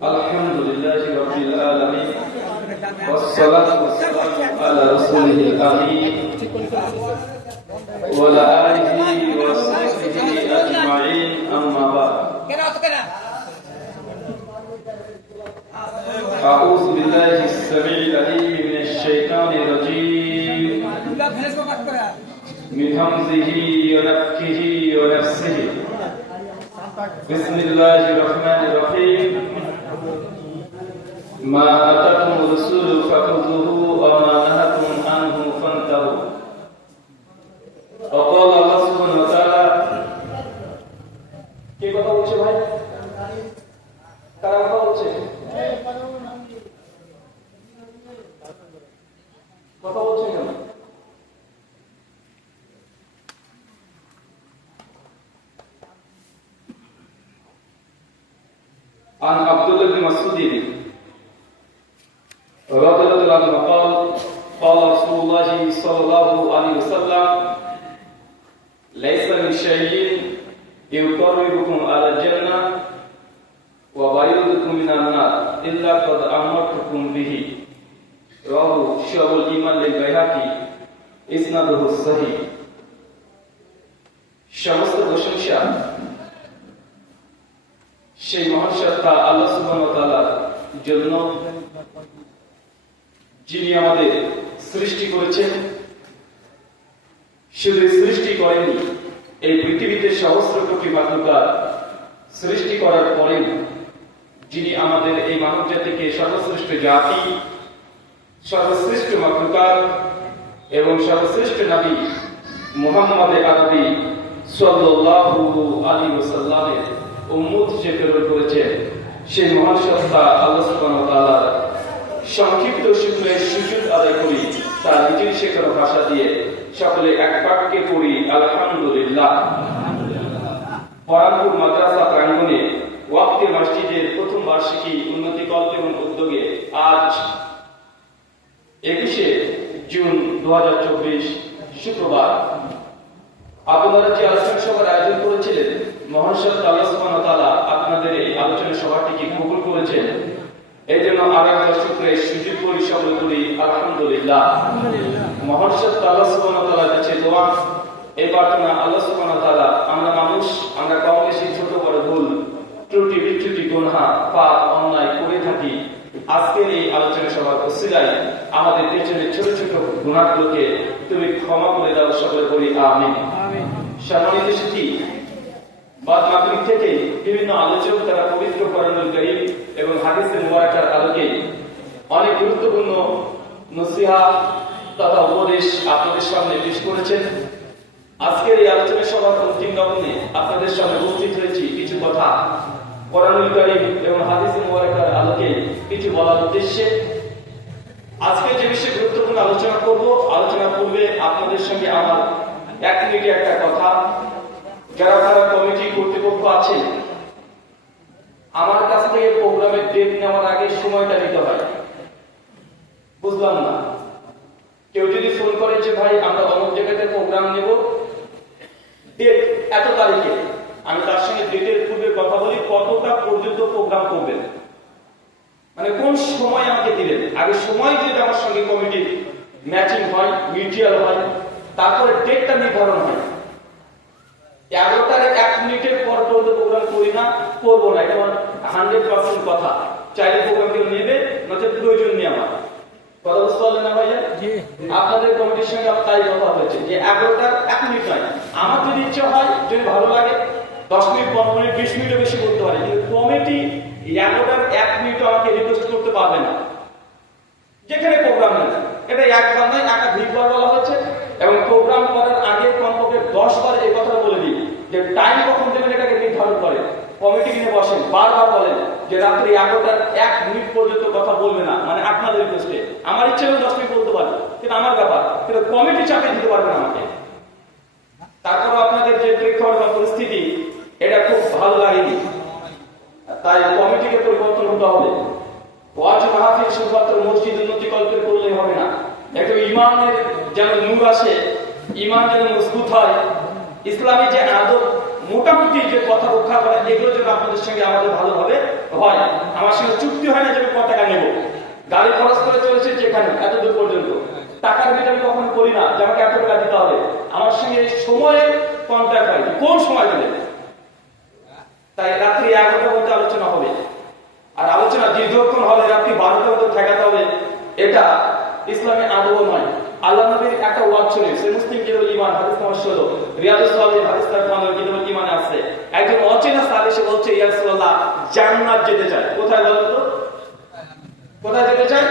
الحمد لله رب العالمين والصلاة والسلام على رسوله الأمين وعلى آله وصحبه أجمعين أما بعد أعوذ بالله السميع العليم من الشيطان الرجيم من همزه ونفخه ونفسه بسم الله الرحمن الرحيم ما آتاكم الرسول فخذوه وما نهاكم عنه فانتهوا وقال الله سبحانه وتعالى কে কথা বলছে ভাই কারা কথা বলছে কথা বলছে কেন عن عبد الله بن مسعود رضي الله عنه قال قال رسول الله صلى الله عليه وسلم ليس من شيء يقربكم على الجنة وبعيدكم من النار إلا قد أمرتكم به رواه شعب الإيمان للبيهقي إسناده صحيح সমস্ত প্রশংসা সেই মহান সত্তা আল্লাহ সুবহানাহু ওয়া তাআলার জন্য যিনি আমাদের সৃষ্টি করেছেন। শুধু সৃষ্টি করেননি, এই পৃথিবীতে সহস্র কোটি মাখলুকাত সৃষ্টি করার পরে যিনি আমাদের এই মানব জাতিকে সর্বশ্রেষ্ঠ জাতি, সর্বশ্রেষ্ঠ মাখলুকাত এবং সর্বশ্রেষ্ঠ নবী মুহাম্মদ আরবি সাল্লাল্লাহু আলাইহি ওয়াসাল্লামের উম্মত হিসেবে প্রেরণ করেছেন, সেই মহান সত্তা আল্লাহ সুবহানাহু ওয়া তাআলার সংক্ষিপ্ত শুকরিয়া সুজুদ আদায় করি। তার নিজের শেখানো ভাষা দিয়ে সকলে এক বাক্যে পড়ি আলহামদুলিল্লাহ। পরানপুর মাদ্রাসা প্রাঙ্গণে ওয়াক্তে মসজিদের প্রথম বার্ষিকী উন্নতি কল্প এবং উদ্যোগে আজ 21শে জুন 2024 শুক্রবার আপনারা যে আলোচনা সভার আয়োজন করেছিলেন, মহান সত্তা আল্লাহ সুবহানাহু ওয়া তাআলা আপনাদের এই আলোচনা সভাটিকে কবুল করেছেন। এই জন্য আরেকবার শুকরিয়া সুজুদ করি, সকলে করি আলহামদুলিল্লাহ। মহান সত্তা আল্লাহ সুবহানাহু ওয়া তাআলার কাছে দোয়া, এই প্রার্থনা, আল্লাহ সুবহানাহু ওয়া তাআলা আমরা মানুষ, আমরা কম বেশি ছোট বড় ভুল ত্রুটি বিচ্যুতি গুনাহ পাপ অন্যায় করে থাকি। আজকের এই আলোচনা সভার ওসিলায় আমাদের পেছনে ছোট ছোট গুনাহগুলোকে তুমি ক্ষমা করে দাও, সকলে করি আমিন। সম্মানিত সুধী, বাদ মাগরিব থেকে বিভিন্ন আলোচক তারা পবিত্র কোরআনুল কারীম এবং হাদিসে মুবারাকার আলোকে অনেক গুরুত্বপূর্ণ নসিহত তথা উপদেশ আপনাদের সামনে পেশ করেছেন। আজকের এই আলোচনা সভার অন্তিম লগ্নে আপনাদের সামনে উপস্থিত হয়েছি কিছু কথা কোরআনুল কারীম এবং হাদিসে মুবারাকার আলোকে কিছু বলার উদ্দেশ্যে। আজকে যে বিষয়ে গুরুত্বপূর্ণ আলোচনা করব, আলোচনা পূর্বে আপনাদের সঙ্গে আমার 1 মিনিটে একটা কথা। যারা যারা কমিটি কর্তৃপক্ষ আছে, আমার কাছ থেকে প্রোগ্রামের ডেট নেওয়ার আগে সময়টা নিতে হয়। বুঝলাম না, কেউ যদি ফোন করে যে ভাই আমরা অমুক জায়গাতে প্রোগ্রাম নেব, ডেট এত তারিখে, আমি তার সঙ্গে ডেটের পূর্বে কথা বলি কতটা পর্যন্ত প্রোগ্রাম করবেন, মানে কোন সময় আমাকে দিলেন। আগে সময় যদি আমার সঙ্গে কমিটির ম্যাচিং হয়, মিউচুয়াল হয়, তারপরে ডেটটা নির্ধারণ হয়। 11টার 1 মিনিটের পর পর্যন্ত প্রোগ্রাম করি না, করবো না, এটা 100% কথা। চাইলে প্রোগ্রাম কেউ নেবে, নচেত প্রয়োজন নেই আমার। কথা বুঝতে পারলেন না ভাইয়া? আপনাদের কমিটির সঙ্গে আমার তাই কথা হয়েছে যে 11টার 1 মিনিট নয়, আমার যদি ইচ্ছে হয়, যদি ভালো লাগে 10 মিনিট 15 মিনিট 20 মিনিটও বেশি করতে পারে, কিন্তু কমিটি 11টার 1 মিনিটও আমাকে রিকোয়েস্ট করতে পারবে না। যেখানে প্রোগ্রাম নেই, এটা একবার নয় একাধিকবার বলা হয়েছে এবং প্রোগ্রাম করার আগে কমপক্ষে 10 বার এই কথা বলে দিই যে টাইম কখন দেবেন এটাকে নির্ধারণ করে। কমিটি নিয়ে বসেন, বারবার বলেন যে রাত্রি 11টার 1 মিনিট পর্যন্ত কথা বলবে না, মানে আপনাদের রিকোয়েস্টে। আমার ইচ্ছে হলে 10 মিনিট বলতে পারি, কিন্তু আমার ব্যাপার, কিন্তু কমিটি চাপে দিতে পারবে না আমাকে। তারপর আপনাদের যে প্রেক্ষাপট বা পরিস্থিতি, এটা খুব ভালো লাগেনি, তাই কমিটিকে পরিবর্তন হতে হবে। ওয়াজ মাহফিল শুধুমাত্র মসজিদ উন্নতি কল্পের করলেই হবে না, একটু ইমানের যেন নূর আসে, ইমান যেন মজবুত হয়, ইসলামী যে আদব মোটামুটি যে কথা রক্ষা করা এগুলো যেন আপনাদের সঙ্গে আমাদের ভালোভাবে হয়। আমার সঙ্গে চুক্তি হয় না যে আমি কত টাকা নেব, গাড়ি খরচ করে চলেছে যেখানে এত দূর পর্যন্ত, টাকার বিল আমি কখনো করি না যে আমাকে এত টাকা দিতে হবে। আমার সঙ্গে সময়ে কন্ট্যাক্ট হয়, কোন সময় দেবে। তাই রাত্রি 11টার মধ্যে আলোচনা হবে, আর আলোচনা দীর্ঘক্ষণ হবে, রাত্রি 12টার মধ্যে ঠেকাতে হবে, এটা ইসলামে আদৌ নয়। আল্লাহ নবীর একটা ওয়াজ শুনে সে মুসলিম কিতাবুল ঈমান হাদিস নাম্বার 16 রিয়াদুস সালিহিন হাদিস নাম্বার কিতাবুল ঈমানে আছে, একজন অচেনা সাহাবী সে বলছে ইয়া রাসূলুল্লাহ জান্নাত যেতে চায়। কোথায় বলেন তো? কোথায় যেতে চান?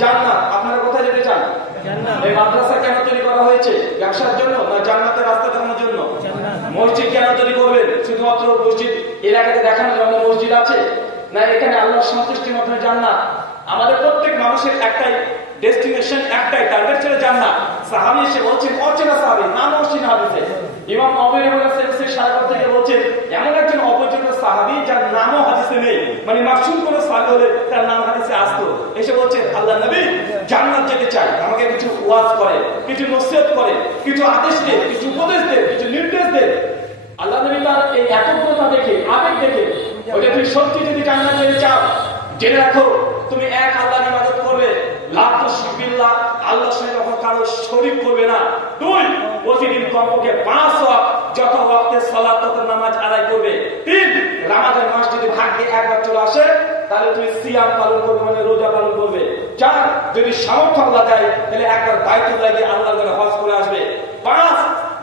জান্নাত। আপনারা কোথায় যেতে চান? জান্নাত। এই মাদ্রাসা কেন তৈরি করা হয়েছে? ব্যবসার জন্য না জান্নাতের রাস্তা দেখানোর জন্য? মসজিদ কেন তৈরি করবেন? শুধুমাত্র মসজিদ এলাকাতে দেখানোর জন্য মসজিদ আছে, না এখানে আল্লাহর সন্তুষ্টির মাধ্যমে জান্নাত? আমাদের প্রত্যেক মানুষের একটাই ডেস্টিনেশন, একটাই টার্গেট ছিল জান্নাত। সাহাবী এসে বলছেন, অচেনা সাহাবী, নাম অচেনা হাদিসে ইমাম নববী রাহিমাহুল্লাহ সাহেব থেকে বলছেন এমন একজন অপরিচিত সাহাবী যার নামও হাদিসে নেই, মানে মাসুম কোন সাহাবী হলে তার নাম হাদিসে আসতো, এসে বলছেন আল্লাহ নবী জান্নাত যেতে চাই, আমাকে কিছু ওয়াজ করে, কিছু নসিহত করে, কিছু আদেশ দেন, কিছু উপদেশ দেন, কিছু নির্দেশ দেন। আল্লাহ নবী তার এই একগ্রতা দেখে, আবেগ দেখে, ওটা তুমি সত্যি যদি জান্নাত যেতে চাও জেনে রাখো তুমি এক আল্লাহর ইবাদত করবে, লা তুশরিক বিল্লাহ, আল্লাহর সঙ্গে কখনো কারো শরীক করবে না। দুই, প্রতিদিন কমপক্ষে 5 ওয়াক্ত যত ওয়াক্তে সালাত তত নামাজ আদায় করবে। তিন, রমাদান মাস যদি ভাগ্যে একবার চলে আসে তাহলে তুমি সিয়াম পালন করবে, মানে রোজা পালন করবে। চার, যদি সামর্থ্য আল্লাহ দেয় তাহলে একবার বাইতুল্লাহ গিয়ে আল্লাহর ঘরে হজ করে আসবে। 5,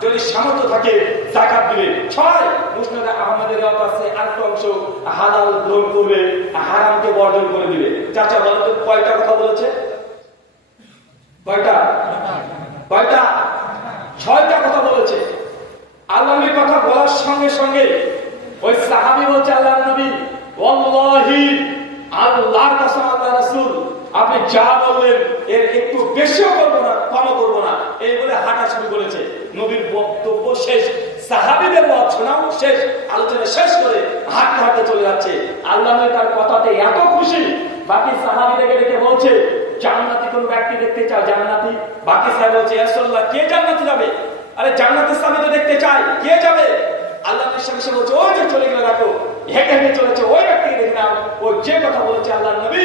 যদি সামর্থ্য থাকে যাকাত দিবে। 6, মুসনাদ আহমদের রাত আছে আরেকটা অংশ হালাল গ্রহণ করবে, হারামকে বর্জন করে দিবে। চাচা বলেন তো কয়টা কথা বলেছে? কয়টা? 6টা কথা বলেছে। আল্লাহর কথা বলার সঙ্গে সঙ্গে ওই সাহাবী বলছে আল্লাহর নবী ওয়াল্লাহি, আল্লাহর কসম আল্লাহর রাসূল আপনি যা বললেন এর একটু বেশিও করব না, কমও করব না, এই বলে হাঁটা শুরু করেছে। নবীর বক্তব্য শেষ, সাহাবীদের আলোচনাও শেষ, আলোচনা শেষ করে হাঁটতে হাঁটতে চলে যাচ্ছে। আল্লাহ নবী তার কথাতে এত খুশি, বাকি সাহাবীদেরকে দেখে বলছে জান্নাতি কোন ব্যক্তি দেখতে চাও? জান্নাতি? বাকি সাহেব বলছে ইয়া রাসূলুল্লাহ কে জান্নাতে যাবে? আরে জান্নাতের স্বামী তো দেখতে চাই, কে যাবে? আল্লাহ নবী সঙ্গে বলছে ওই যে চলে গেল, দেখো হেঁটে হেঁটে চলেছে, ওই ব্যক্তিকে দেখে নাও। ও যে কথা বলেছে আল্লাহ নবী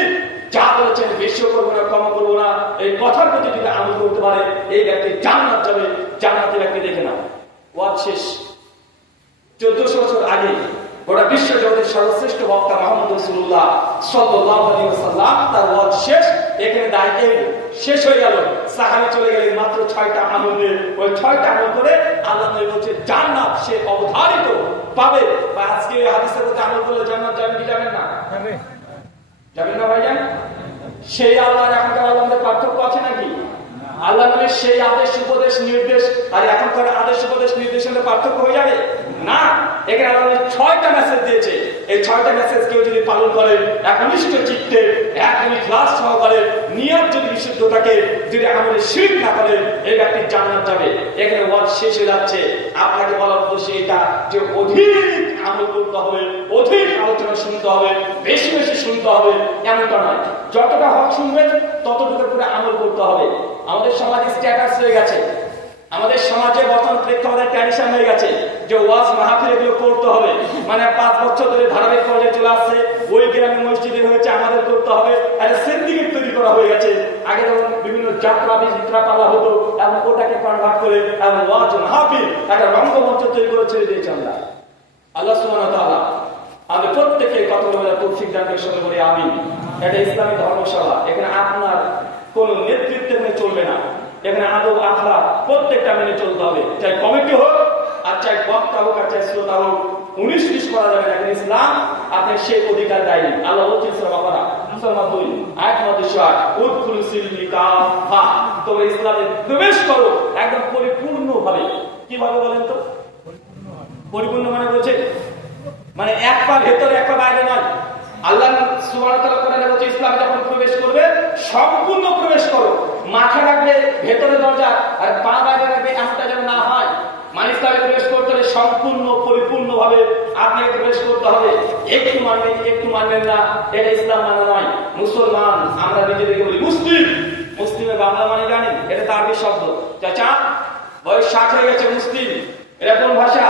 যা বলেছেন বেশিও করবো না, কম করবো না, এই কথার প্রতি যদি আমল করতে পারে এই ব্যক্তি জান্নাত যাবে। জান্নাতের ব্যক্তি দেখে নাও। ওয়াজ শেষ। 1400 বছর আগে গোটা বিশ্ব জগতের সর্বশ্রেষ্ঠ বক্তা মুহাম্মদ রাসূলুল্লাহ সাল্লাল্লাহু আলাইহি ওয়াসাল্লাম তার ওয়াজ শেষ, এখানে দাঁড়িয়ে শেষ হয়ে গেল। সাহাবী চলে গেলেন মাত্র 6টা আমল নিয়ে। ওই 6টা আমল করে আল্লাহ নবী বলছে জান্নাত সে অবধারিত পাবে। বা আজকে হাদিসের মধ্যে আমল করলে জান্নাত যাবেন কি যাবেন না? যাবেন না ভাইজান? সেই আল্লাহর এখনকার আল্লাহদের পার্থক্য আছে নাকি? আল্লাহ নবীর সেই আদেশ উপদেশ নির্দেশ আর এখনকার আদেশ উপদেশ নির্দেশের পার্থক্য হয়ে যাবে না। এখানে আল্লাহ 6টা মেসেজ দিয়েছে। এই 6টা মেসেজ কেউ যদি পালন করে একনিষ্ঠ চিত্তে, একদম ইখলাস সহকারে, নিয়ত যদি বিশুদ্ধ থাকে, যদি আমলে শিরক না করে, এই ব্যক্তি জান্নাত যাবে। এখানে ওয়াজ শেষ হয়ে যাচ্ছে। আপনাকে বলার উদ্দেশ্য এটা যে অধিক আমল করতে হবে, অধিক আলোচনা শুনতে হবে, বেশি বেশি শুনতে হবে এমনটা নয়। যতটা হক শুনবেন ততটুকু করে আমল করতে হবে। আমাদের সমাজে স্ট্যাটাস হয়ে গেছে, আমাদের সমাজে বর্তমান প্রেক্ষাপটে ট্র্যাডিশন হয়ে গেছে যে ওয়াজ মাহফিল এগুলো করতে হবে, মানে 5 বছর ধরে ধারাবাহিক পর্যায়ে চলে আসছে। ওই গ্রামে মসজিদে হয়েছে আমাদের করতে হবে, একটা সিন্ডিকেট তৈরি করা হয়ে গেছে। আগে যেমন বিভিন্ন যাত্রা পালা হতো, এখন ওটাকে কনভার্ট করে এখন ওয়াজ মাহফিল একটা রঙ্গমঞ্চ তৈরি করে ছেড়ে দিয়েছে আমরা। আল্লাহ সুবহানাহু ওয়া তাআলা আমাদের প্রত্যেককে কতগুলো তৌফিক দান করে সকলে বলি আমিন। এটা ইসলামী ধর্মশালা, এখানে আপনার কোন নেতৃত্ব মেনে চলবে না, এখানে আদব আখলাক প্রত্যেকটা মেনে চলতে হবে। চাই কমিটি হোক আর চাই বক্তা হোক আর চাই শ্রোতা হোক, 19-20 করা যাবে না। ইসলাম আপনার সেই অধিকার দেয়নি। আল্লাহ বলছেন সূরা বাকারা মুসলমান 2 আয়াত নম্বর 8 উদখুলু সিলমি কাফা, তোমরা ইসলামে প্রবেশ করো একদম পরিপূর্ণভাবে। কিভাবে বলেন তো? পরিপূর্ণ মানে বলছে মানে এক পা ভেতরে এক পা বাইরে নয়। আল্লাহ সুবহানাহু ওয়া তাআলা কোরআনে বলছে ইসলামে যখন প্রবেশ করবে সম্পূর্ণ প্রবেশ করো, মাথা রাখবে ভেতরে দরজা আর পা বাইরে রাখবে, এমনটা যেন না হয়। মানে ইসলামে প্রবেশ করতে হলে সম্পূর্ণ পরিপূর্ণভাবে আপনাকে প্রবেশ করতে হবে। একটু মানবেন না, এটা ইসলাম মানে নয়। মুসলমান আমরা নিজেদেরকে বলি মুসলিম, মুসলিমের বাংলা মানে জানেন? এটা তো আরবি শব্দ। চাচা বয়স 60 হয়ে গেছে মুসলিম, এটা কোন ভাষা?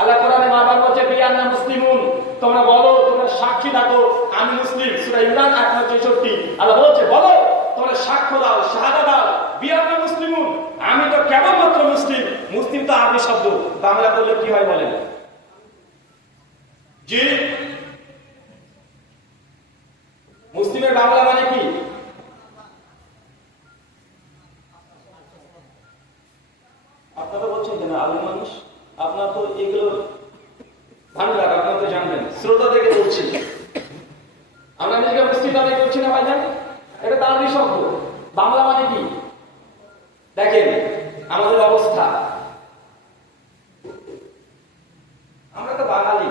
আল্লাহ কোরআনে বারবার বলছে বিআন্না মুসলিমুন, তোমরা বলো, তোমরা সাক্ষী থাকো আমি মুসলিম। সূরা ইমরান 8:63 আল্লাহ বলছে বলো, তোমরা সাক্ষ্য দাও, শাহাদা দাও, বিআন্না মুসলিমুন, আমি তো কেবলমাত্র মুসলিম। মুসলিম তো আরবি শব্দ, বাংলা বললে কি হয় বলেন? জি, মুসলিমের বাংলা মানে কি? আপনারা বলছেন কেন আলেম মানুষ, আপনার তো এগুলো ভান্ডার, আপনারা তো জানবেন। শ্রোতা থেকে বলছি, আমরা নিজেকে মুসলিম দাবি করছি না ভাইজান, এটা তো আরবি শব্দ। বাংলা মানে কি? দেখেন আমাদের অবস্থা, আমরা তো বাঙালি,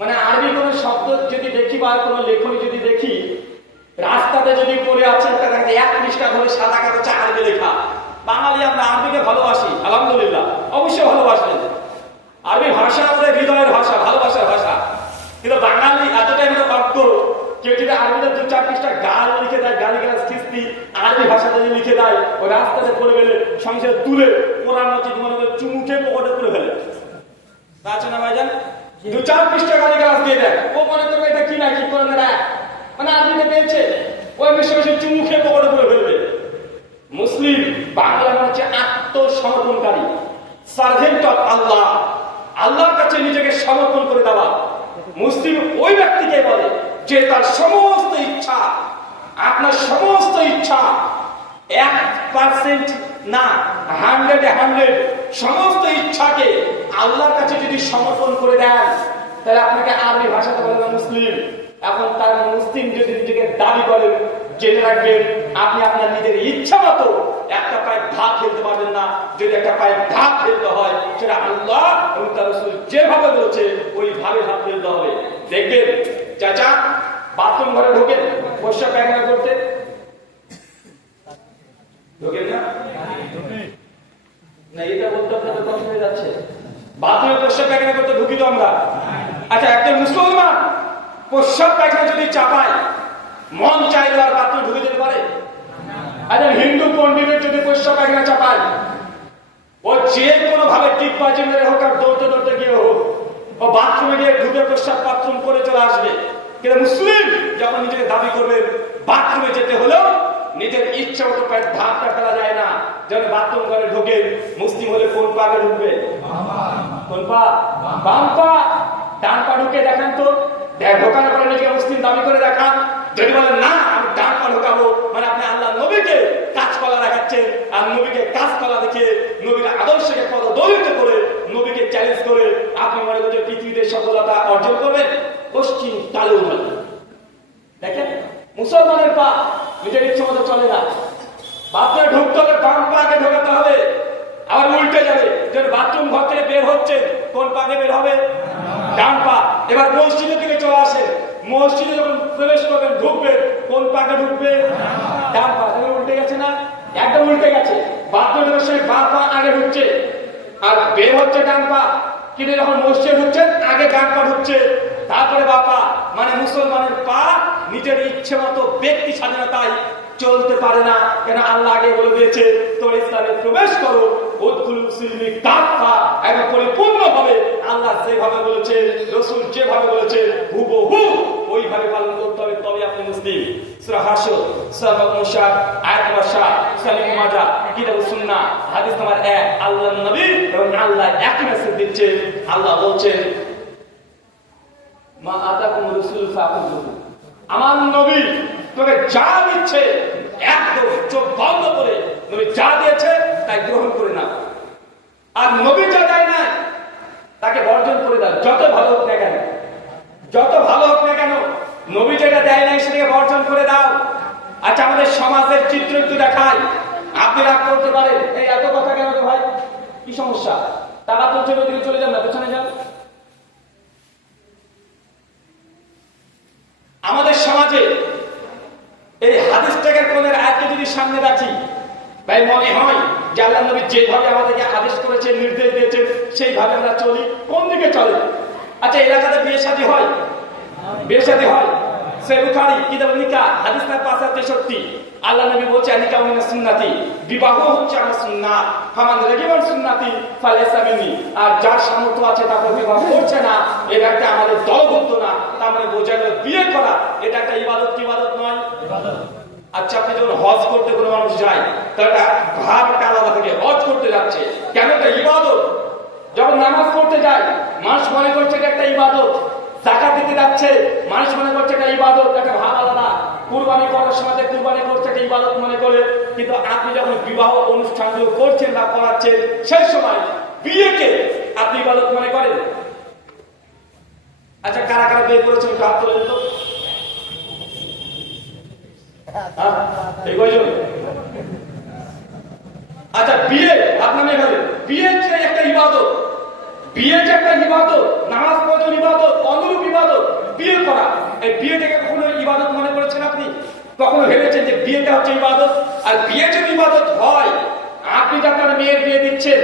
মানে আরবি কোন শব্দ যদি দেখি বা কোন লেখনী যদি দেখি, রাস্তাতে যদি পড়ে আছে একটা এক পৃষ্ঠা ধরে সাদা কাগজে আরবি লেখা, বাঙালি আমরা আরবিকে ভালোবাসি, আলহামদুলিল্লাহ, অবশ্যই ভালোবাসবেন। আরবি ভাষা আমাদের হৃদয়ের ভাষা, ভালোবাসার ভাষা। কিন্তু বাঙালি এতটাই আমরা অজ্ঞ, কেউ যদি আরবিতে 2-4 পৃষ্ঠা গাল লিখে দেয়, গালিগালাজ খিস্তি আরবি ভাষাতে যদি লিখে দেয়, ওই রাস্তাতে পড়ে গেলে সংসার তুলে কোরআন মসজিদ মনে করে চুমুকে পকেটে করে ফেলে, আছে না ভাইজান? 2-4 পৃষ্ঠা গালিগালাজ দিয়ে দেয়, ও মনে করবে এটা কি না কি করে দেয়, মানে আরবিতে পেয়েছে, ওই বিষয়ে চুমু খেয়ে পকেটে করে ফেলবে। মুসলিম বাংলা হচ্ছে আত্মসমর্পণকারী, সার্ভেন্ট অফ আল্লাহ, আল্লাহর কাছে নিজেকে সমর্পণ করে দেওয়া। মুসলিম ওই ব্যক্তিকে বলে যে তার সমস্ত ইচ্ছা, আপনার সমস্ত ইচ্ছা 1% না 100 সমস্ত ইচ্ছাকে আল্লাহর কাছে যদি সমর্পণ করে দেন, তাহলে আপনাকে আরবি ভাষাতে বলে মুসলিম। এখন তার মুসলিম যদি নিজেকে দাবি করেন, জেনে রাখবেন আপনি আপনার নিজের ইচ্ছা মতো একটা পায়ে ভাত ফেলতে পারবেন না। যদি একটা পায়ে ভাত ফেলতে হয়, সেটা আল্লাহ এবং তার রাসূল যেভাবে বলেছে ওইভাবে ভাত ফেলতে হবে। দেখবেন চাচা বাথরুম ঘরে ঢোকেন প্রস্রাব পায়খানা করতে, ঢোকেন না? না, এটা বলতে আপনাদের কষ্ট হয়ে যাচ্ছে। বাথরুমে প্রস্রাব পায়খানা করতে ঢুকি তো আমরা। আচ্ছা, একটা মুসলমান প্রস্রাব পায়খানা যদি চাপায়, মন চাইলে আর বাথরুমে ঢুকে যেতে পারে? আচ্ছা, হিন্দু পন্ডিতের যদি প্রস্রাব পায়খানা চাপায়, ও যে কোনো ভাবে টিপবাজি মেরে হোক আর দৌড়তে দৌড়তে গিয়ে হোক, ও বাথরুমে গিয়ে ঢুকে প্রস্রাব বাথরুম করে চলে আসবে। কিন্তু মুসলিম যখন নিজেকে দাবি করবে, বাথরুমে যেতে হলেও নিজের ইচ্ছা মতো পায়ে ধাপটা ফেলা যায় না। যখন বাথরুম ঘরে ঢোকে, মুসলিম হলে কোন পা ঢুকবে? কোন পা? বাম পা। ডান পা ঢুকে দেখান তো, ঢোকানোর পরে নিজেকে মুসলিম দাবি করে দেখান। যদি বলেন না আমি ডান পা ঢোকাবো, মানে আপনি আল্লাহ নবীকে কাজকলা দেখাচ্ছেন, আর নবীকে কাজকলা দেখে নবীর আদর্শকে পদদলিত করে নবীকে চ্যালেঞ্জ করে আপনি মনে করছেন পৃথিবীতে সফলতা অর্জন করবেন। পশ্চিম কালেও নয়। দেখেন মুসলমানের পা নিজের ইচ্ছে মতো চলে না। বাথরুমে ঢুকতে হলে বাম পাকে ঢোকাতে হবে, আবার উল্টে যাবে। যখন বাথরুম ঘর থেকে বের হচ্ছেন, কোন পাকে বের হবে? ডান পা। এবার মসজিদের দিকে চলে আসে, মসজিদে যখন প্রবেশ করবেন, ঢুকবেন, কোন পাকে ঢুকবে? ডান পা। উল্টে গেছে না? একদম উল্টে গেছে। বাথরুমের সময় বাম পা আগে ঢুকছে আর বের হচ্ছে ডান পা, কিন্তু যখন মসজিদে ঢুকছেন আগে ডান পা ঢুকছে, তারপরে বাম পা। মানে মুসলমানের পা নিজের ইচ্ছে মতো ব্যক্তি স্বাধীনতায় চলতে পারে না। কেন? আল্লাহ আগে বলে দিয়েছে তোমরা ইসলামে প্রবেশ করো, উদখুলুল সিলমি কাফা, একদম পরিপূর্ণ ভাবে আল্লাহ যেভাবে বলেছে, রাসূল যেভাবে বলেছে, হুবহু ওইভাবে পালন করতে হবে, তবে আপনি মুসলিম। সূরা হাশর, সূরা মুশা, আয়াত নম্বর 7, সূরা ইবনে মাজাহ, কিতাবুস সুন্নাহ, হাদিস নম্বর 1। আল্লাহর নবী এবং আল্লাহ এক মেসেজ দিচ্ছে। আল্লাহ বলছেন মা আতাকুম রাসূল ফাখুযুহু, আমার নবী তোকে যা দিচ্ছে একদম চোখ বন্ধ করে নবী যা দিয়েছে তাই গ্রহণ করে না। আর নবী যা দেয় না তাকে বর্জন করে দাও, যত ভালো হোক না কেন, যত ভালো হোক না কেন, নবী যেটা দেয় নাই সেটাকে বর্জন করে দাও। আচ্ছা, আমাদের সমাজের চিত্র একটু দেখায়, আপনি রাগ করতে পারেন, এই এত কথা কেন রে ভাই, কি সমস্যা? তারা তো দিকে চলে যান না, পেছনে যান। আমাদের সমাজে এই হাদিস ত্যাগের কোণের আয়াতকে যদি সামনে রাখি, ভাই মনে হয় যে আল্লাহর নবী যেভাবে আমাদেরকে আদেশ করেছেন, নির্দেশ দিয়েছেন, সেইভাবে আমরা চলি। কোন দিকে চলে? আচ্ছা, এলাকাতে বিয়ে শাদী হয়, বিয়ে শাদী হয়, সহিহ বুখারী কিতাবুন নিকাহ হাদিস নাম্বার ৫৬৩ আল্লাহ নবী বলেছেন নিকাহ মিনাস সুন্নতি, বিবাহ হচ্ছে আমার সুন্নাত, ফামান রাগিবান সুন্নতি ফালাইসা মিন্নি। আর যার সামর্থ্য আছে তারপর বিবাহ করছে না, এটা একটা আমাদের দলভুক্ত না। তার মানে বোঝা গেল বিয়ে করা এটা একটা ইবাদত, কি ইবাদত নয়? ইবাদত। আচ্ছা, আপনি যখন হজ করতে কোনো মানুষ যায়, তাহলে ভাবটা আলাদা থেকে হজ করতে যাচ্ছে, কেন? একটা ইবাদত। যখন নামাজ পড়তে যায়, মানুষ মনে করছে এটা একটা ইবাদত। যাকাত দিতে যাচ্ছে, মানুষ মনে করছে এটা ইবাদত, একটা ভাব আলাদা। কুরবানি করার সময় কুরবানি করছে একটা ইবাদত মনে করে। কিন্তু আপনি যখন বিবাহ অনুষ্ঠানগুলো করছেন বা করাচ্ছেন, সেই সময় বিয়েকে আপনি ইবাদত মনে করেন? আচ্ছা, কারা কারা বিয়ে করেছেন হাত তোলেন তো? এই কয়জন? আচ্ছা, বিয়ে আপনার মেয়ে, বিয়ে যে একটা ইবাদত, বিয়ে যে একটা ইবাদত, নামাজ পড়া ইবাদত, অনুরূপ ইবাদত বিয়ে করা। এই বিয়েটাকে কখনো ইবাদত মনে করেছেন আপনি? কখনো ভেবেছেন যে বিয়েটা হচ্ছে ইবাদত? আর বিয়ে যদি ইবাদত হয়, আপনি যে আপনার মেয়ের বিয়ে দিচ্ছেন,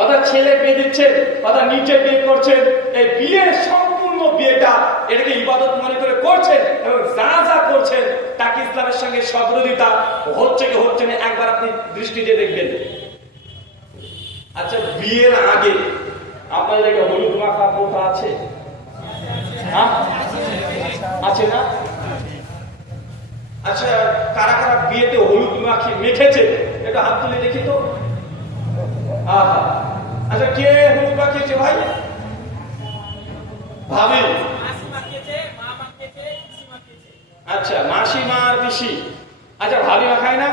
অর্থাৎ ছেলের বিয়ে দিচ্ছেন, অর্থাৎ নিজে বিয়ে করছেন, এই বিয়ে সম্পূর্ণ বিয়েটা এটাকে ইবাদত মনে করে করছেন, এবং যা যা করছেন তাকে ইসলামের সঙ্গে সবিরোধিতা হচ্ছে কি হচ্ছে না একবার আপনি দৃষ্টি দিয়ে দেখবেন। আচ্ছা, বিয়ের আগে আপনার জায়গায় হলুদ মাখা প্রথা আছে? হ্যাঁ, আছে না? আচ্ছা, কারা কারা বিয়েতে হলুদ মেখেছে এটা হাত তুলে দেখি তো। আহা, আচ্ছা, কে হলুদ মাখিয়েছে ভাই? ভাবি? আচ্ছা, মাসি, মা আর পিসি। আচ্ছা, ভাবি মাখায় না?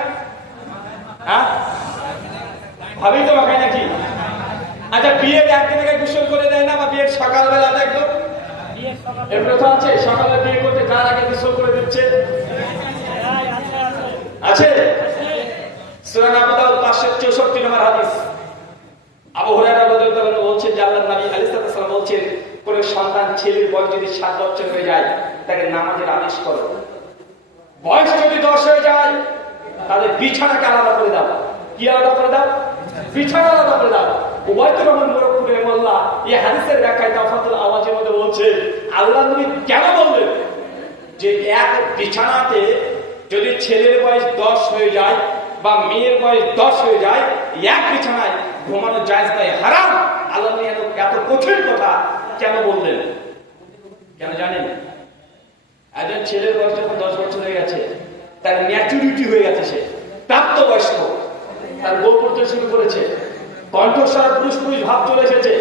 হ্যাঁ, ভাবি তো মাখায় নাকি? আচ্ছা, বিয়ের একদিন আগে গোসল করে দেয় না, বা বিয়ের সকালবেলা একদম এমনি তো আছে, সকালে বিয়ে করতে যার আগে গোসল করে দিচ্ছে, আছে? সূরা আবু দাউদ ৫৬৪ নম্বর হাদিস। আবু হুরায়রা রাদিয়াল্লাহু আনহু বলছেন যে আল্লাহর নবী আলাইহিস সালাম বলছেন, কোন সন্তান ছেলের বয়স যদি ৭ বছর হয়ে যায়, তাকে নামাজের আদেশ করো। বয়স যদি ১০ হয়ে যায়, তাদের বিছানাকে আলাদা করে দাও। কি আলাদা করে দাও? বিছানা আলাদা করে দাও। উবাইদুর রহমান মুরাক্কুবি রাহিমাহুল্লাহ এই হাদিসের ব্যাখ্যায় তাফাতুল আওয়াজের মধ্যে বলছে, আল্লাহর নবী কেন বললেন যে এক বিছানাতে যদি ছেলের বয়স ১০ হয়ে যায় বা মেয়ের বয়স ১০ হয়ে যায়, এক বিছানায় ঘুমানো জায়েজ নয়, হারাম। আল্লাহ নবী এত কঠিন কথা কেন বললেন? কেন জানেন? একজন ছেলের বয়স যখন ১০ বছর হয়ে গেছে, তার ম্যাচুরিটি হয়ে গেছে, সে প্রাপ্তবয়স্ক, তার বউ পড়তে শুরু করেছে, কণ্ঠস্বর পুরুষ পুরুষ ভাব চলে এসেছে,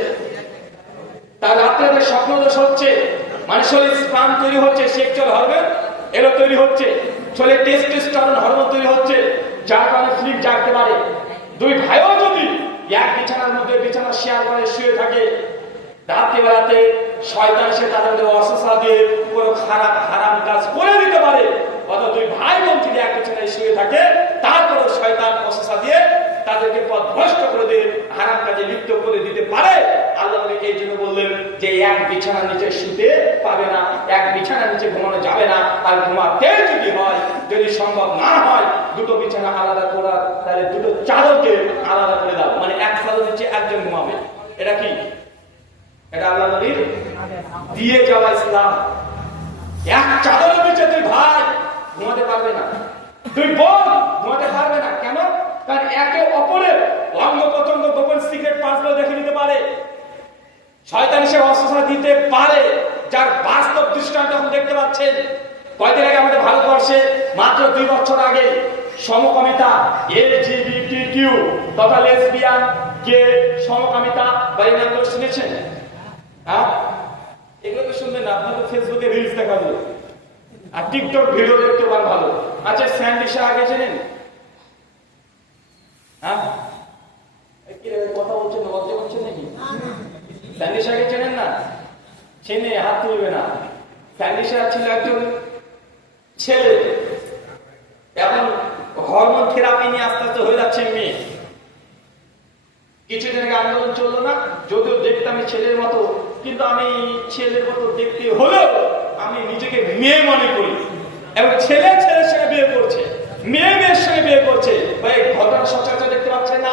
তার রাত্রে স্বপ্ন দোষ হচ্ছে, মানে শরীর স্পাম তৈরি হচ্ছে, সেক্সুয়াল হরমোন এরও তৈরি হচ্ছে, শরীরে টেস্টোস্টেরন হরমোন তৈরি হচ্ছে, যার কারণে স্লিপ জাগতে পারে। দুই ভাইও যদি এক বিছানার মধ্যে বিছানা শেয়ার করে শুয়ে থাকে, রাত্রিবেলাতে শয়তান সে তাদের মধ্যে অসুস্থা দিয়ে কোনো খারাপ হারাম কাজ করে দিতে পারে। অথবা দুই ভাই বোন যদি এক বিছানায় শুয়ে থাকে, তারপরেও শয়তান অসুস্থা দিয়ে তাদেরকে পথভ্রষ্ট করে দিয়ে হারাম কাজে লিপ্ত করে দিতে পারে। আল্লাহ নবী এই জন্য বললেন যে এক বিছানার নিচে শুতে পাবে না, এক বিছানার নিচে ঘুমানো যাবে না। আর ঘুমাতে যদি হয়, যদি সম্ভব না হয় দুটো বিছানা আলাদা করা, তাহলে দুটো চাদরকে আলাদা করে দাও, মানে এক চাদর নিচে একজন ঘুমাবে। এটা কি? এটা আল্লাহ নবীর দিয়ে যাওয়া ইসলাম। এক চাদরের নিচে দুই ভাই ঘুমাতে পারবে না, দুই বোন ঘুমাতে পারবে না। কেন? কারণ একে অপরের অঙ্গ প্রত্যঙ্গ গোপন সিক্রেট পাঁচগুলো দেখে নিতে পারে, শয়তান সে অস্ত্র দিতে পারে, যার বাস্তব দৃষ্টান্ত এখন দেখতে পাচ্ছেন। কয়েকদিন আগে আমাদের ভারতবর্ষে, মাত্র ২ বছর আগে, সমকামিতা, LGBTQ তথা লেসবিয়ান, গে, সমকামিতা বা এই নামগুলো শুনেছেন? হ্যাঁ, এগুলো তো শুনবেন না, আপনার তো ফেসবুকে রিলস দেখা যায় আর টিকটক ভিডিও দেখতে পান ভালো। আচ্ছা, স্যান্ডিশা আগে চেনেন? হ্যাঁ, কথা বলছেন না, লজ্জা করছেন নাকি? স্যান্ডিশা আগে চেনেন না? চেনে, হাত তুলবে না। স্যান্ডিশা ছিল একজন ছেলে, এখন হরমোন থেরাপি নিয়ে আস্তে আস্তে হয়ে যাচ্ছে মেয়ে। কিছুদিন আগে আন্দোলন চললো না, যদিও দেখতে আমি ছেলের মতো, কিন্তু আমি ছেলের মতো দেখতে হলেও আমি নিজেকে মেয়ে মনে করি। এবং ছেলে ছেলের সঙ্গে বিয়ে করছে, মেয়ে মেয়ের সঙ্গে বিয়ে করছে। ভাই, ঘটনা সচরাচর দেখতে পাচ্ছেন না?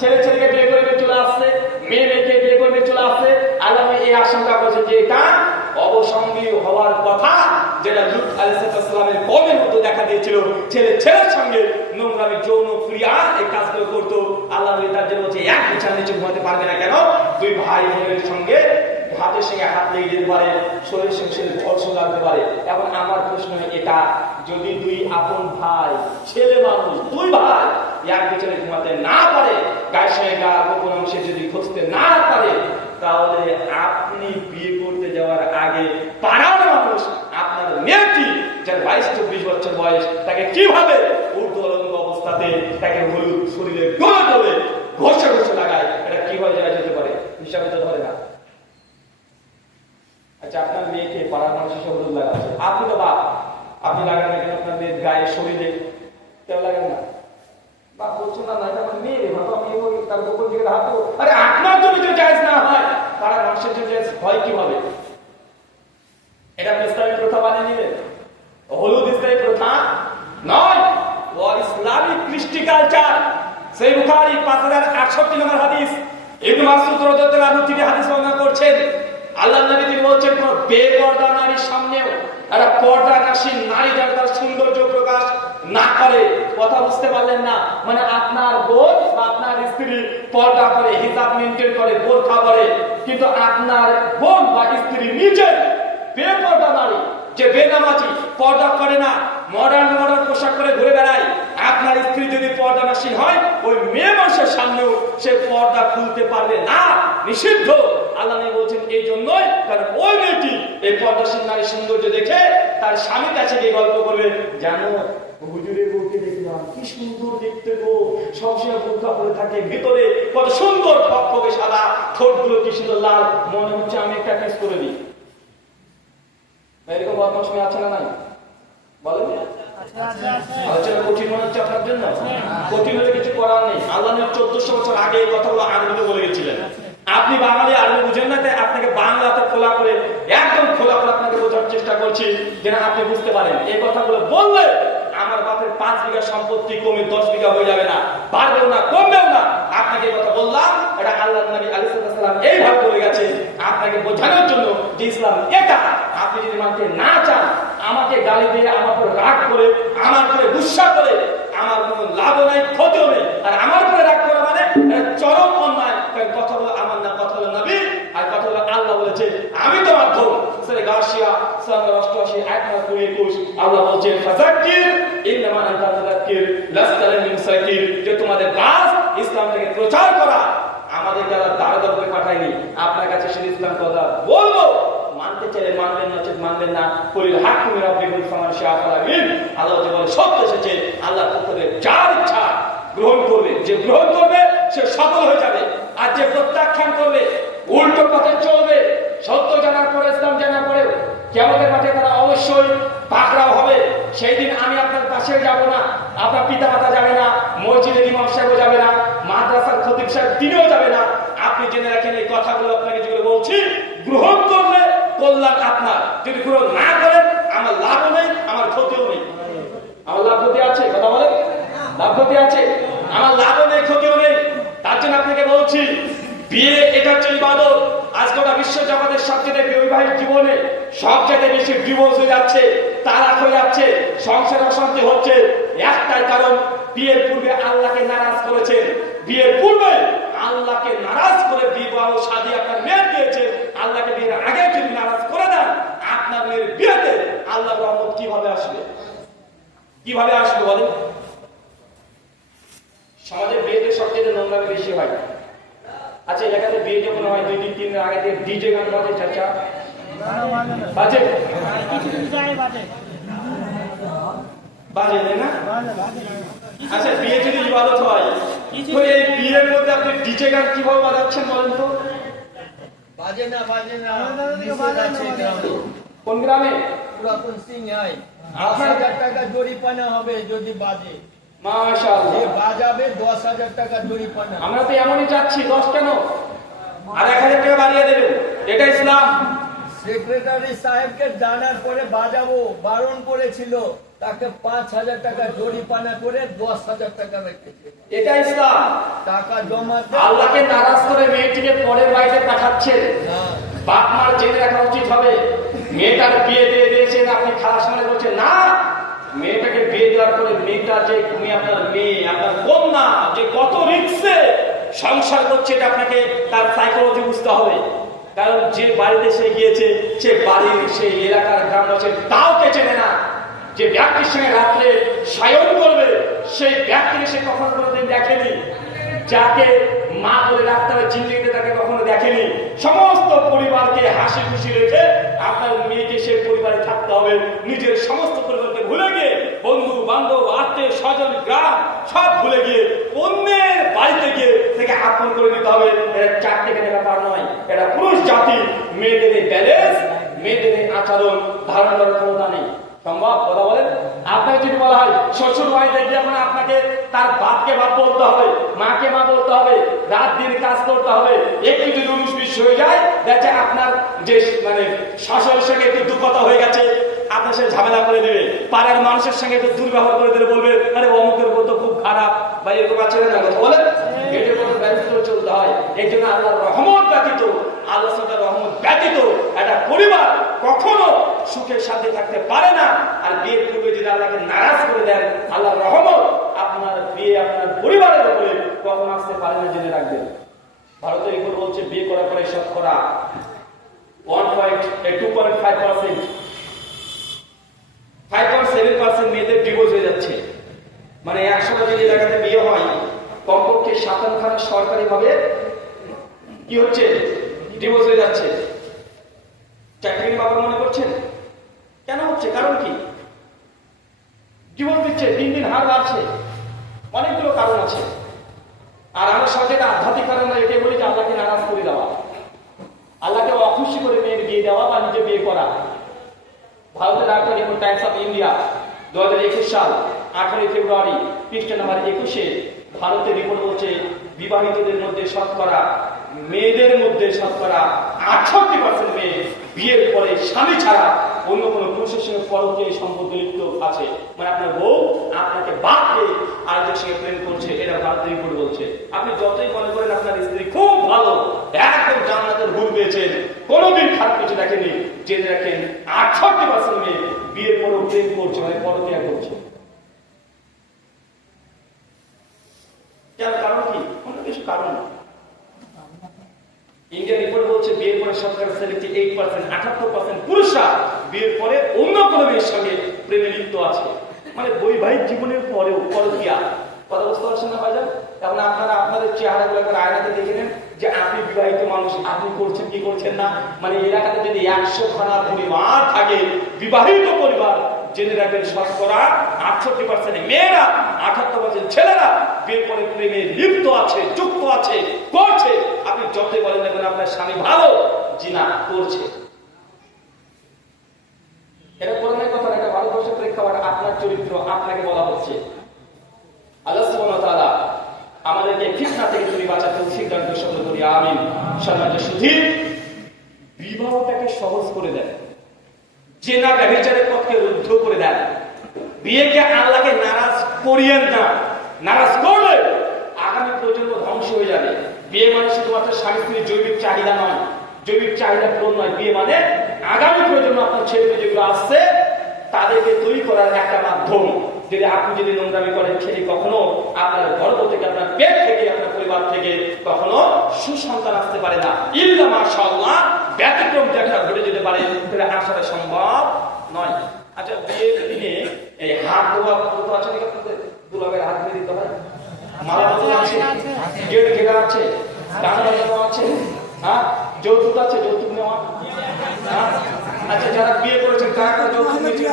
ছেলে ছেলেকে বিয়ে করে চলে আসছে, মেয়ে মেয়েকে বিয়ে করবে চলে আসছে। আল্লাহ এই আশঙ্কা করছে যে এটা অবসঙ্গী হওয়ার কথা, যেটা লূত আলাইহিস সালামের কওমের মধ্যে দেখা দিয়েছিল, ছেলে ছেলের সঙ্গে নোংরামি যৌন ক্রিয়া এই কাজগুলো করতো। আল্লাহ নবী তার জন্য বলছে এক বিছানার নিচে ঘুমাতে পারবে না কেন? দুই ভাই বোনের সঙ্গে হাতের সঙ্গে হাত লেগে যেতে পারে, শরীরের সঙ্গে স্পর্শ লাগতে পারে। এখন আমার প্রশ্ন এটা, যদি দুই আপন ভাই ছেলে মানুষ দুই ভাই এক বিছানায় ঘুমাতে না পারে, গায়ের সঙ্গে গা গোপন অংশে যদি ঘষতে না পারে, তাহলে আপনি বিয়ে করতে যাওয়ার আগে পাড়ার মানুষ আপনার মেয়েটি যার 22-24 বছর বয়স তাকে কিভাবে ঊর্ধ্বলঙ্গ অবস্থাতে তাকে হলুদ শরীরে ডলে ডলে ঘষে ঘষে লাগায়, এটা কিভাবে জানা যেতে পারে? হিসাবে তো ধরে না। আচ্ছা, আপনার মেয়েকে পাড়ার মানুষ হিসেবে হলুদ লাগাচ্ছে, আপনি তো বাপ, আপনি লাগান না কেন আপনার মেয়ের গায়ে শরীরে? কেউ লাগান না, বাপ বলছো না এটা আমার মেয়ে, ভাবো আমি তার গোপন দিকে রাখবো। আরে আপনার জন্য যদি জায়েজ না হয়, পাড়ার মানুষের জন্য জায়েজ হয় কিভাবে? এটা ইসলামী প্রথা বানিয়ে নিলেন। হলুদ ইসলামী প্রথা নয়, ও ইসলামিক কৃষ্টি কালচার। সেই বুখারী 5068 নম্বর হাদিস, ইবনে মাসউদ রাদিয়াল্লাহু আনহু তিনি হাদিস বর্ণনা করছেন, আল্লাহর নবী তিনি বলছেন, কোন বেপরদা নারীর সামনেও একটা পর্দানাসীন নারী যার তার সৌন্দর্য প্রকাশ না করে। কথা বুঝতে পারলেন না? মানে আপনার বোন বা আপনার স্ত্রী পর্দা করে, হিজাব মেইনটেইন করে, বোরকা পরে, কিন্তু আপনার বোন বা স্ত্রী নিজে বেপরদা নারী, যে বেনামাজি, পর্দা করে না, মডার্ন পোশাক পরে ঘুরে বেড়ায়, আপনার স্ত্রী যদি পর্দানাসীন হয়, ওই মেয়ে মানুষের সামনেও সে পর্দা খুলতে পারবে না, নিষিদ্ধ। আল্লাহ নবী বলছেন এই জন্যই, কারণ ওই মেয়েটি এই পর্দাসীন নারীর সৌন্দর্য দেখে তার স্বামীর কাছে গিয়ে গল্প করবে, জানো হুজুরের বউকে দেখলাম কি সুন্দর দেখতে গো, সবসময় বোরকা পরে থাকে, ভিতরে কত সুন্দর ফকফকে সাদা, ঠোঁটগুলো কি সুন্দর লাল, মনে হচ্ছে আমি একটা কিস করে দিই। এরকম বদমাশ মেয়ে আছে না নাই? বলেন। আলোচনা কঠিন মনে হচ্ছে আপনার জন্য? কঠিন হলে কিছু করার নেই। আল্লাহ 1400 বছর আগে এই কথাগুলো আরবিতে বলে গেছিলেন। আপনি বাঙালি, আরবি বুঝেন না, তাই আপনাকে বাংলাতে খোলা করে একদম খোলা করে আপনাকে বোঝার চেষ্টা করছি, যেন আপনি বুঝতে পারেন। এই কথাগুলো বললে আমার বাপের 5 বিঘা সম্পত্তি কমে 10 বিঘা হয়ে যাবে না, বাড়বেও না, কমবেও না। আপনাকে এই কথা বললাম, এটা আল্লাহর নবী আলাইহিস সালাম এইভাবে বলে গেছে আপনাকে বোঝানোর জন্য যে ইসলাম এটা। আপনি যদি মানতে না চান, আমাকে গালি দিয়ে, আমার উপর রাগ করে, আমার উপরে গুসা করে, আমার কোনো লাভ নাই, ক্ষতিও নেই। আর আমার উপরে রাগ করা মানে চরম অন্যায়। কথা হলো আমার না, কথা হলো নবী, আর কথা হলো আল্লাহ বলেছে আমি তো মাধ্যম। সূরা গাশিয়া 88 আয়াত নম্বর 21 আল্লাহ বলেছেন, ফাযাক্কির ইন্নামা আনতা মুযাক্কির লাস্তা আলাইহিম মুসাইতির, যে তোমাদের কাজ ইসলামকে প্রচার করা। আমাদের যারা দাঁড়া দরবে পাঠায়নি আপনার কাছে সেই ইসলাম কথা বলবো, মানতে চাইলে মানবেন না, মানবেন না। কুলিল হাক্কু মির রাব্বিকুম ফামান শাআ ফালামিন। আল্লাহ যে বলে সত্য এসেছে, আল্লাহর পক্ষ থেকে যার ইচ্ছা গ্রহণ করবে, যে গ্রহণ করবে সে সফল হয়ে যাবে, আর যে প্রত্যাখ্যান করবে, উল্টো পথে চলবে, সত্য জানার পরে, ইসলাম জানার পরে কিয়ামতের মাঠে তারা অবশ্যই পাকড়াও হবে। সেই দিন আমি আপনার পাশে যাব না, আপনার পিতা মাতা যাবে না, মসজিদের ইমাম সাহেব যাবে না, মাদ্রাসার খতিব সাহেব তিনিও যাবে না। আপনি জেনে রাখেন এই কথাগুলো আপনাকে যেগুলো বলছি, গ্রহণ করলে কল্যাণ আপনার, যদি গ্রহণ না করেন আমার লাভও নেই, আমার ক্ষতিও নেই। আমার লাভ ক্ষতি আছে? কথা বলেন, লাভ ক্ষতি আছে? আমার লাভও নেই, ক্ষতিও নেই। তার জন্য আপনাকে বলছি, বিয়ে এটা হচ্ছে ইবাদত। আজ গোটা বিশ্ব জগতের সবচেয়ে বৈবাহিক জীবনে সবচেয়ে বেশি ডিভোর্স হয়ে যাচ্ছে, তালাক হয়ে যাচ্ছে, সংসার অশান্তি হচ্ছে, একটাই কারণ, বিয়ের পূর্বে আল্লাহকে নারাজ করেছেন। বিয়ের পূর্বে আল্লাহকে নারাজ করে বিবাহ শাদী আপনার মেয়ে দিয়েছে, আল্লাহকে বিয়ের আগে যদি নারাজ করে দেন, আপনার মেয়ের বিয়েতে আল্লাহর রহমত কিভাবে আসবে? কিভাবে আসবে বলেন? সমাজের বিয়েতে সবচেয়ে নোংরামি বেশি হয়। আচ্ছা, এলাকাতে বিয়ে যখন হয় 2-3 দিন আগে থেকে ডিজে গান বাজে, চাচা বাজে, বাজে না? আচ্ছা, বিয়ে যদি ইবাদত হয়, তো এই বিয়ের মধ্যে আপনি ডিজে গান কিভাবে বাজাচ্ছেন বলেন তো? বাজে না, বাজে না, নিষেধ আছে গ্রামে। কোন গ্রামে? পুরাতন সিংহাই। 10,000 টাকা জরিমানা হবে যদি বাজে। মাশাআল্লাহ, যে বাজাবে 10,000 টাকা জরিমানা। আমরা তো এমনই চাচ্ছি, 10 কেন, আর 1,000 টাকা বাড়িয়ে দেবেন, এটা ইসলাম। সেক্রেটারি সাহেবকে জানার পরে বাজাবো বারণ করেছিল, তাকে 5,000 টাকা জরিমানা করে 10,000 টাকা রেখেছে। এটা ইসলাম। টাকা জমাতে আল্লাহকে নারাজ করে মেয়েটিকে পরের বাড়িতে পাঠাচ্ছেন, বাপ মার জেনে রাখা উচিত হবে। মেয়েটার বিয়ে দিয়ে দিয়েছেন, আপনি খালাস মানে বলছেন না। মেয়েটাকে বিয়ে দেওয়ার পরে মেয়েটা যে তুমি আপনার মেয়ে, আপনার কন্যা যে কত রিস্কে সংসার করছে, এটা আপনাকে তার সাইকোলজি বুঝতে হবে। কারণ যে বাড়িতে সে গিয়েছে, সে বাড়ির সেই এলাকার গ্রামবাসী কাউকে চেনে না। যে ব্যক্তির সঙ্গে রাত্রে সায়ন করবে, সেই ব্যক্তিকে সে কখনো কোনোদিন দেখেনি। যাকে মা বলে রাখতে হবে জিন্দিগিতে তাকে কখনো দেখেনি। সমস্ত পরিবারকে হাসি খুশি রেখে আপনার মেয়েকে সে পরিবারে থাকতে হবে। নিজের সমস্ত পরিবারকে ভুলে গিয়ে, বন্ধু বান্ধব আত্মীয় স্বজন গ্রাম সব ভুলে গিয়ে অন্যের বাড়িতে গিয়ে থেকে আপন করে নিতে হবে। এটা চারটে কেটে ব্যাপার নয়, এটা পুরুষ জাতি। মেয়েদের ব্যালেন্স, মেয়েদের আচরণ ধারণ করার ক্ষমতা নেই। সম্ভব? কথা বলেন। আপনাকে যদি বলা হয় শ্বশুর বাড়িতে গিয়ে আপনাকে তার বাপকে বাপ বলতে হবে, মাকে মা বলতে হবে, রাত দিন কাজ করতে হবে, একটু যদি 19-20 হয়ে যায়, দেখছে আপনার যে মানে শাশুড়ির সঙ্গে একটু দুঃখতা হয়ে গেছে, আপনার সাথে ঝামেলা করে দেবে, পাড়ার মানুষের সঙ্গে একটু দুর্ব্যবহার করে দেবে, বলবে আরে অমুকের বউ তো খুব খারাপ, বা এরকম আছে না। কথা বলেন। এটার কোনো ব্যবস্থা চলতে হয়। এই জন্য আল্লাহর রহমত ব্যতীত, আল্লাহর রহমত ব্যতীত একটা পরিবার কখনো সুখের সাথে থাকতে পারে না। আর বিয়ের পূর্বে যদি আল্লাহকে নারাজ করে দেন, আল্লাহর রহমত আপনার বিয়ে আপনার পরিবারের উপরে কখনো আসতে পারে না, জেনে রাখবেন। ভারতের রিপোর্ট বলছে বিয়ে করার পরে শতকরা 2.5%, 5.7% মেয়েদের ডিভোর্স হয়ে যাচ্ছে। মানে 100টা যদি এলাকাতে বিয়ে হয়, কমপক্ষে 57খানা সরকারি ভাবে কি হচ্ছে, ডিভোর্স হয়ে যাচ্ছে। চাকরির বাবা মনে করছেন কেন হচ্ছে? কারণ কি? ডিভোর্স দিচ্ছে, দিন দিন হার বাড়ছে। অনেকগুলো কারণ আছে। আর আমার সচেতন আধ্যাত্মিক কারণ এটাই বলি যে আল্লাহকে নারাজ করে দেওয়া, আল্লাহকে অখুশি করে মেয়ের বিয়ে দেওয়া বা নিজে বিয়ে করা। ভারতের একটা রিপোর্ট, টাইমস অফ ইন্ডিয়া 2021 সাল 18 ফেব্রুয়ারি পৃষ্ঠা নাম্বার 21-এ ভারতের রিপোর্ট বলছে বিবাহিতদের মধ্যে শতকরা, মেয়েদের মধ্যে শতকরা 68% মেয়ে বিয়ের পরে স্বামী ছাড়া অন্য কোনো পুরুষের সঙ্গে পরকীয় সম্পর্ক লিপ্ত আছে। মানে আপনার বউ আপনাকে বাদ দিয়ে আরেকজনের সঙ্গে প্রেম করছে, এটা ভারতের রিপোর্ট বলছে। আপনি যতই মনে করেন আপনার স্ত্রী খুব ভালো, একদম জান্নাতের হুর পেয়েছেন, কোনোদিন খারাপ কিছু দেখেনি, জেনে রাখেন 68% মেয়ে বিয়ের পরেও প্রেম করছে, মানে পরকীয়া করছে। কেন? কারণ কি? অন্য কিছু কারণ না। ইন্ডিয়া রিপোর্ট বলছে বিয়ের পরে শতকরা 78%, 78% পুরুষরা বিয়ের পরে অন্য কোনো মেয়ের সঙ্গে প্রেমে লিপ্ত আছে। মানে বৈবাহিক জীবনের পরেও পরকীয়া। কথা বুঝতে পারছেন না ভাইজান? এখন আপনারা আপনাদের চেহারাগুলো একবার আয়নাতে দেখে নেন যে আপনি বিবাহিত মানুষ, আপনি করছেন কি করছেন না। মানে এলাকাতে যদি 100খানা পরিবার থাকে, বিবাহিত পরিবার, জেনে রাখবেন শতকরা 68% মেয়েরা, 78% ছেলেরা বিয়ের পরে প্রেমে লিপ্ত আছে, যুক্ত আছে, করছে। আপনি যতই বলেন দেখবেন আপনার স্বামী ভালো, জিনা করছে। এটা কোরআনের কথা না, এটা ভারতবর্ষের প্রেক্ষাপট। আপনার চরিত্র আপনাকে বলা হচ্ছে। আল্লাহ সুবহানাহু ওয়া তাআলা আমাদেরকে ফিতনা থেকে তুমি বাঁচাতে তৌফিক দান করি, আমিন। সম্মানিত সুধী, বিবাহটাকে সহজ করে দেন, জেনা ব্যভিচারের পথকে রুদ্ধ করে দেন। বিয়েকে আল্লাহকে নারাজ করিয়েন না। নারাজ করলে আগামী প্রজন্ম ধ্বংস হয়ে যাবে। বিয়ে মানে শুধুমাত্র স্বামী স্ত্রীর জৈবিক চাহিদা নয়, জৈবিক চাহিদা পূরণ নয়। বিয়ে মানে আগামী প্রজন্ম, আপনার ছেলে যেগুলো আসছে তাদেরকে তৈরি করার একটা মাধ্যম। যদি আপনি যদি নোংরামি করেন, ছেলে কখনো আপনার গর্ভ থেকে, আপনার পেট থেকে, আপনার পরিবার থেকে কখনো সুসন্তান আসতে পারে না। ইল্লা মাশাআল্লাহ, ব্যতিক্রম দেখা ঘটে যেতে পারে, তাহলে আসাটা সম্ভব নয়। আচ্ছা, বিয়ের দিনে এই হাত ধোয়া তো আছে নাকি? আপনাদের দুলাভাইয়ের হাত ধুয়ে দিতে হয়, মালা বদল আছে, গেট ঘেরা আছে, গান বাজানো আছে, হ্যাঁ, যৌতুক আছে, যৌতুক নেওয়া। হ্যাঁ, আচ্ছা, যারা বিয়ে করেছেন তারা যৌতুক নিয়েছেন,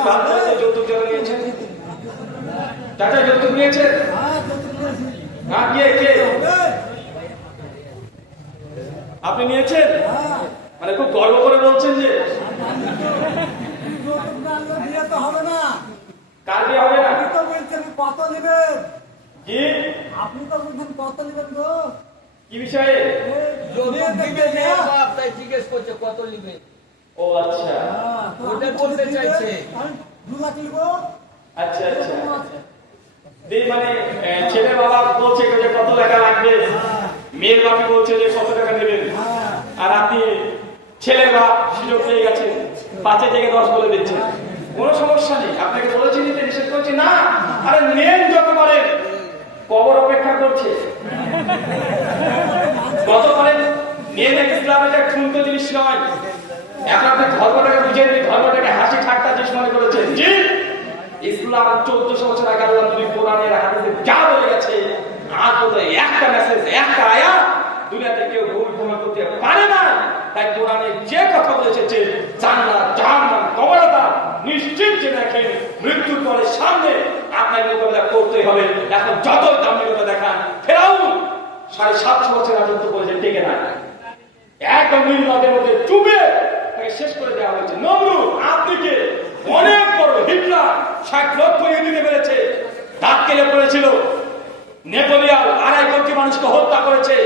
যৌতুক যারা নিয়েছেন, চাচা যৌতুক নিয়েছেন? হ্যাঁ, কে আপনি নিয়েছেন? মানে খুব গর্ব করে বলছেন যে হবে না। কার বিয়ে হবে না? আপনি তো বলছেন কত নেবেন? কি আপনি তো বলছেন কত নেবেন গো? কি বিষয়ে? তাই জিজ্ঞেস করছে কত নিবে। ও আচ্ছা, ওটা বলতে চাইছে। 2 লাখ নিব। আচ্ছা আচ্ছা, মানে ছেলের বাবা বলছে যে কত টাকা লাগবে, মেয়ের বাবা বলছে যে কত টাকা নেবেন, আর আপনি ছেলের বাপ সুযোগ পেয়ে গেছেন, 5 থেকে 10 বলে দিচ্ছেন, কোনো সমস্যা নেই। আপনাকে বলেছি নিতে নিষেধ করছি না। আরে নেন যত পারেন, কবর অপেক্ষা করছে। কত পারেন নেন। ইসলাম এটা ঠুনকো জিনিস নয়। এখন আপনি ধর্মটাকে বুঝে নিন, ধর্মটাকে হাসি ঠাট্টা জিনিস মনে করেছেন। জি, ইসলাম 1400 বছর আগে আল্লাহ নবী কোরআনের হাদিসে যা বলে গেছে, আজ পর্যন্ত একটা মেসেজ, একটা আয়াত দুনিয়াতে কেউ ভুল প্রমাণ করতে পারে না। তাই কোরআনে যে কথা বলেছে, জান্নাত জাহান্নাম কবরতা নিশ্চিত জেনে রাখেন, মৃত্যুর পরে সামনে আপনার মোকাবেলা করতে হবে। এখন যত দাম্ভিকতা দেখান, ফেরাউন 750 বছর রাজত্ব করেছে, টেকে না। একদম নীল নদের মধ্যে চুবে তাকে শেষ করে দেওয়া হয়েছে। নমরুদ আপনিকে অনেক বড় হিটলার 60 লক্ষ ইহুদিকে মেরেছে, দাঁত কেটে পড়েছিল। নেপোলিয়ন 2.5 কোটি মানুষকে হত্যা করেছে।